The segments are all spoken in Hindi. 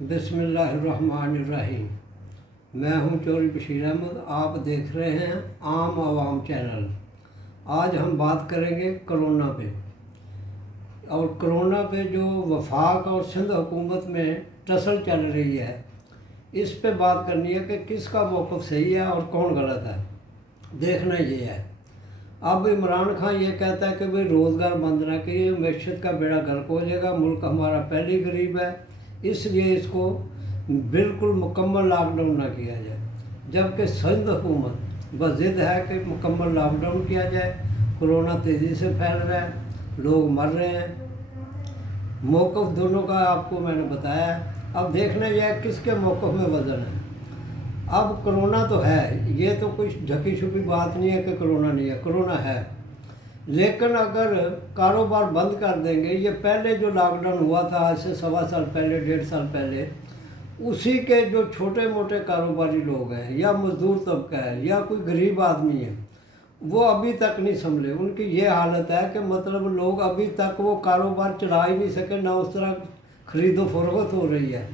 बिस्मिल्लाहिर्रहमानिर्रहीम। मैं हूं चौधरी बशीर अहमद। आप देख रहे हैं आम आवाम चैनल। आज हम बात करेंगे कोरोना पे, और कोरोना पे जो वफाक और सिंध हुकूमत में टसल चल रही है, इस पे बात करनी है कि किसका मौक़िफ़ सही है और कौन गलत है। देखना ये है, अब इमरान खान ये कहता है कि भाई रोज़गार बंद ना कीजिए, मैशत का बेड़ा गर्क हो जाएगा, मुल्क हमारा पहले ही गरीब है, इसलिए इसको बिल्कुल मुकम्मल लॉकडाउन ना किया जाए। जबकि सिंध हुकूमत बज़िद है कि मुकम्मल लॉकडाउन किया जाए। कोरोना तेज़ी से फैल रहा है, लोग मर रहे हैं। मौक़िफ़ दोनों का आपको मैंने बताया। अब देखना यह है किसके मौक़िफ़ में वज़न है। अब कोरोना तो है, ये तो कुछ ढकी छुपी बात नहीं है कि कोरोना नहीं है, कोरोना है। लेकिन अगर कारोबार बंद कर देंगे, ये पहले जो लॉकडाउन हुआ था आज से 1.25 साल पहले, 1.5 साल पहले, उसी के जो छोटे मोटे कारोबारी लोग हैं या मजदूर तबका है या कोई गरीब आदमी है, वो अभी तक नहीं संभले। उनकी ये हालत है कि मतलब लोग अभी तक वो कारोबार चला ही नहीं सके, ना उस तरह खरीदो फरोख्त हो रही है।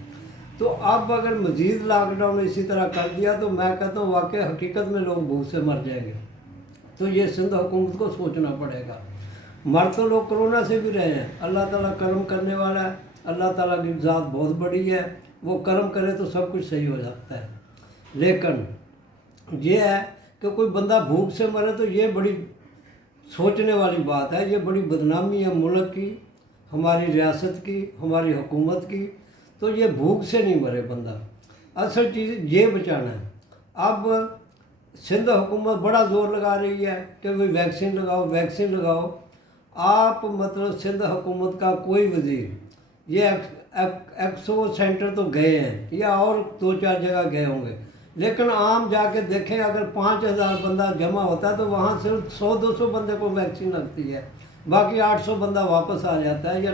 तो अब अगर मज़ीद लॉकडाउन इसी तरह कर दिया तो मैं कहता हूँ वाकई हकीकत में लोग भूख से मर जाएंगे। तो ये सिंध हुकूमत को सोचना पड़ेगा। मर तो लोग कोरोना से भी रहे हैं, अल्लाह ताला करम करने वाला है, अल्लाह ताला की ज़ात बहुत बड़ी है, वो करम करे तो सब कुछ सही हो जाता है। लेकिन ये है कि कोई बंदा भूख से मरे तो ये बड़ी सोचने वाली बात है, ये बड़ी बदनामी है मुल्क की, हमारी रियासत की, हमारी हुकूमत की। तो ये भूख से नहीं मरे बंदा, असल चीज़ ये बचाना है। अब सिंध हुकूमत बड़ा ज़ोर लगा रही है कि भाई वैक्सीन लगाओ, वैक्सीन लगाओ। आप मतलब सिंध हुकूमत का कोई वज़ीर ये एक्सो सेंटर तो गए हैं या और 2-4 जगह गए होंगे, लेकिन आम जाके देखें, अगर 5,000 बंदा जमा होता है तो वहाँ सिर्फ 100-200 बंदे को वैक्सीन लगती है, बाकी 800 बंदा वापस आ जाता है, या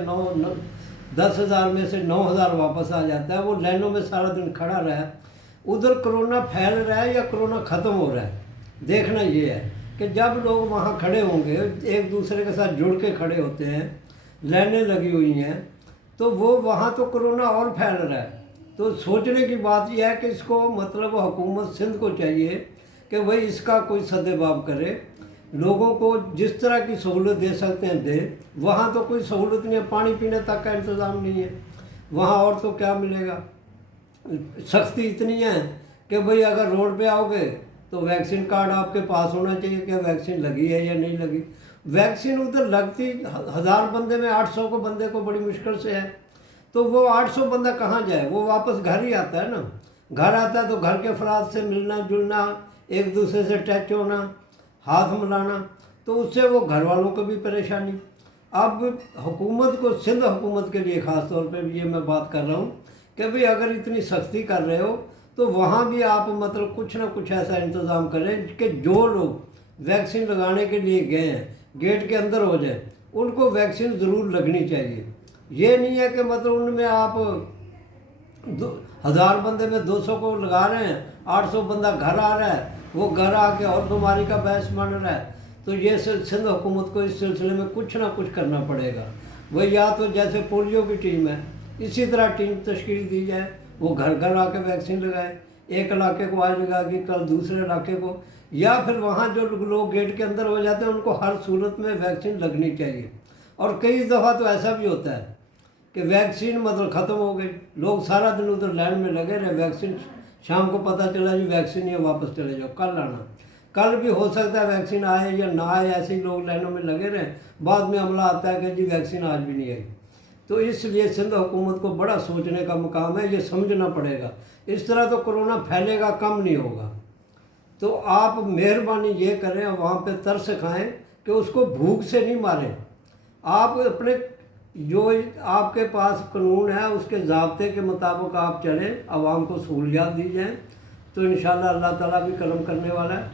10,000 में से 9,000 वापस आ जाता है। वो लाइनों में सारा दिन खड़ा रहा। उधर कोरोना फैल रहा है या कोरोना ख़त्म हो रहा है। देखना ये है कि जब लोग वहाँ खड़े होंगे, एक दूसरे के साथ जुड़ के खड़े होते हैं, लाइनें लगी हुई हैं, तो वो वहाँ तो कोरोना और फैल रहा है। तो सोचने की बात यह है कि इसको मतलब हुकूमत सिंध को चाहिए कि भाई इसका कोई सद्देबाब करे, लोगों को जिस तरह की सहूलत दे सकते हैं दे। वहाँ तो कोई सहूलत नहीं है, पानी पीने तक का इंतज़ाम नहीं है वहाँ, और तो क्या मिलेगा। सख्ती इतनी है कि भाई अगर रोड पे आओगे तो वैक्सीन कार्ड आपके पास होना चाहिए कि वैक्सीन लगी है या नहीं लगी। वैक्सीन उधर लगती 1000 बंदे में 800 को बंदे को बड़ी मुश्किल से है, तो वो 800 बंदा कहाँ जाए, वो वापस घर ही आता है ना। घर आता है तो घर के अफराद से मिलना जुलना, एक दूसरे से टच होना, हाथ मिलाना, तो उससे वो घर वालों को भी परेशानी। अब हुकूमत को, सिंध हुकूमत के लिए ख़ास तौर पे ये मैं बात कर रहा हूँ कि भाई अगर इतनी सख्ती कर रहे हो तो वहाँ भी आप मतलब कुछ ना कुछ ऐसा इंतज़ाम करें कि जो लोग वैक्सीन लगाने के लिए गए हैं गेट के अंदर हो जाए, उनको वैक्सीन ज़रूर लगनी चाहिए। ये नहीं है कि मतलब उनमें आप 1000 बंदे में 200 को लगा रहे हैं, 800 बंदा घर आ रहा है, वो घर आके और बीमारी का बहस बन रहा है। तो ये सिंध हुकूमत को इस सिलसिले में कुछ ना कुछ करना पड़ेगा। वही या तो जैसे पोलियो की टीम है, इसी तरह टीम तश्कील दी जाए, वो घर घर आके वैक्सीन लगाए। एक इलाके को आज लगा के कल दूसरे इलाके को, या फिर वहाँ जो लोग गेट के अंदर हो जाते हैं उनको हर सूरत में वैक्सीन लगनी चाहिए। और कई दफ़ा तो ऐसा भी होता है कि वैक्सीन मतलब ख़त्म हो गई, लोग सारा दिन उधर लाइन में लगे रहे, वैक्सीन शाम को पता चला जी वैक्सीन ही है, वापस चले जाओ, कल आना। कल भी हो सकता है वैक्सीन आए या ना आए, ऐसे ही लोग लाइनों में लगे रहे, बाद में हमला आता है कि जी वैक्सीन आज भी नहीं आई। तो इसलिए सिंध हुकूमत को बड़ा सोचने का मुकाम है, ये समझना पड़ेगा। इस तरह तो कोरोना फैलेगा, कम नहीं होगा। तो आप मेहरबानी ये करें, वहाँ पे तरस खाएं कि उसको भूख से नहीं मारें। आप अपने जो आपके पास कानून है उसके ज़ाब्ते के मुताबिक आप चलें, आवाम को सहूलियात दी जाएँ, तो इंशाअल्लाह अल्लाह ताला भी करम करने वाला है।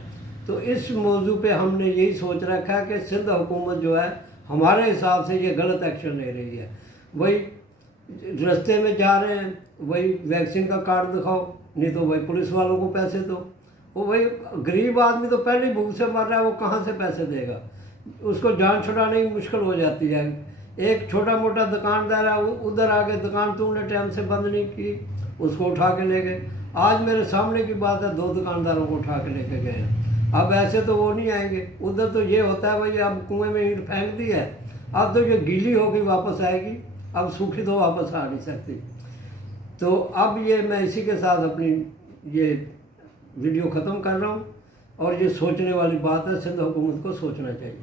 तो इस मौजू पे हमने यही सोच रखा है कि सिंध हुकूमत जो है हमारे हिसाब से ये गलत एक्शन ले रही है। वही रास्ते में जा रहे हैं, वही वैक्सीन का कार्ड दिखाओ, नहीं तो वही पुलिस वालों को पैसे दो। वो वही गरीब आदमी तो पहले ही भूख से मर रहा है, वो कहाँ से पैसे देगा, उसको जान छुड़ाने की मुश्किल हो जाती है। एक छोटा मोटा दुकानदार है, उधर आके दुकान तुमने टाइम से बंद नहीं की, उसको उठा के ले गए। आज मेरे सामने की बात है, 2 दुकानदारों को उठा के लेके गए हैं। अब ऐसे तो वो नहीं आएंगे। उधर तो ये होता है भाई, अब कुएं में ईंट फेंक दी है, अब तो ये गीली होकर वापस आएगी, अब सूखी तो वापस आ नहीं सकती। तो अब ये मैं इसी के साथ अपनी ये वीडियो ख़त्म कर रहा हूँ। और ये सोचने वाली बात है, सिंध हुकूमत को सोचना चाहिए।